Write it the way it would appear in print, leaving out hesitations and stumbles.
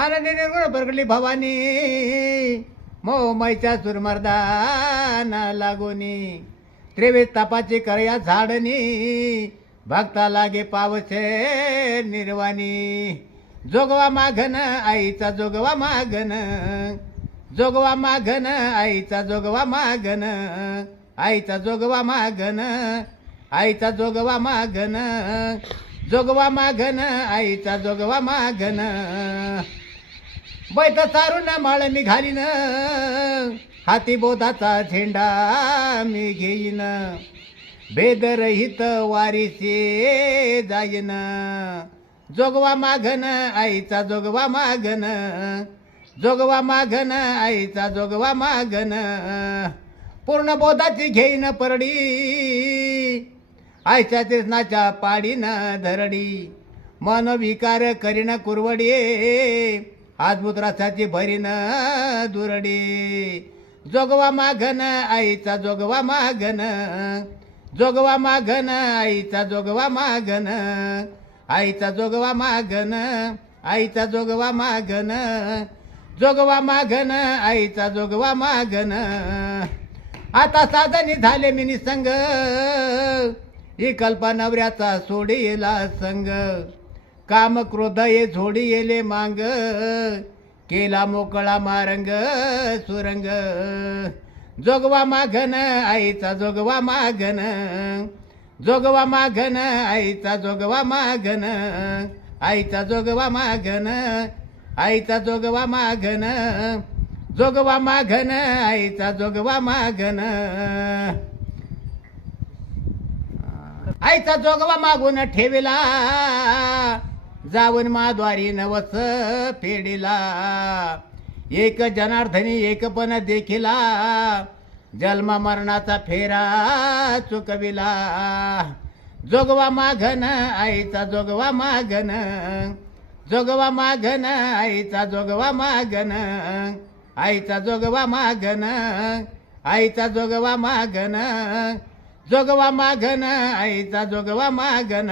आनंदी निर्गुण प्रगटली भवानी मोमाईच्या सुरमर्दाना लागोनी त्रिवेद तपाची करया झाडणी भक्ता लागे पावसे निर्वाणी जोगवा मागन आईचा जोगवा मागन जोगवा मागन आईचा जोगवा मागन आईचा जोगवा मागन आईचा जोगवा मागन जोगवा मागन आईचा जोगवा मागन बैत सारून माळ मी घालीन हाती बोधाचा झेंडा मी घेईन भेदरहित वारीसे जाईन जोगवा मागन आईचा जोगवा मागन जोगवा मागन आईचा जोगवा मागन पूर्ण बोधाची घेईन परडी आईच्या तीर्णाच्या पाडीन धरडी मन विकार करीन कुरवडी आजबुत रसाची भरीन दुरडी जोगवा मागन आईचा जोगवा मागन जोगवा मागन आईचा जोगवा मागन आईचा जोगवा मागन आईचा जोगवा मागन जोगवा मागन आईचा जोगवा मागन आता साधनी झाले मी निसंग ही कल्पना नवऱ्याचा सोडीला संग काम क्रोध ये झोडी येले मांग केला मोकळा मारंग सुरंग जोगवा मागन आईचा जोगवा मागन जोगवा मागन आईचा जोगवा मागन आईचा जोगवा मागन आईचा जोगवा मागन जोगवा मागन आईचा जोगवा मागन आईचा जोगवा मागून ठेविला जाऊन माद्वारी नवस फेडिला एक जनार्दनी एक पण देखिला जन्म मरणाचा फेरा चुकविला जोगवा मागन आईचा जोगवा मागन जोगवा मागन आईचा जोगवा मागन आईचा जोगवा मागन आईचा जोगवा मागन जोगवा मागन आईचा जोगवा मागन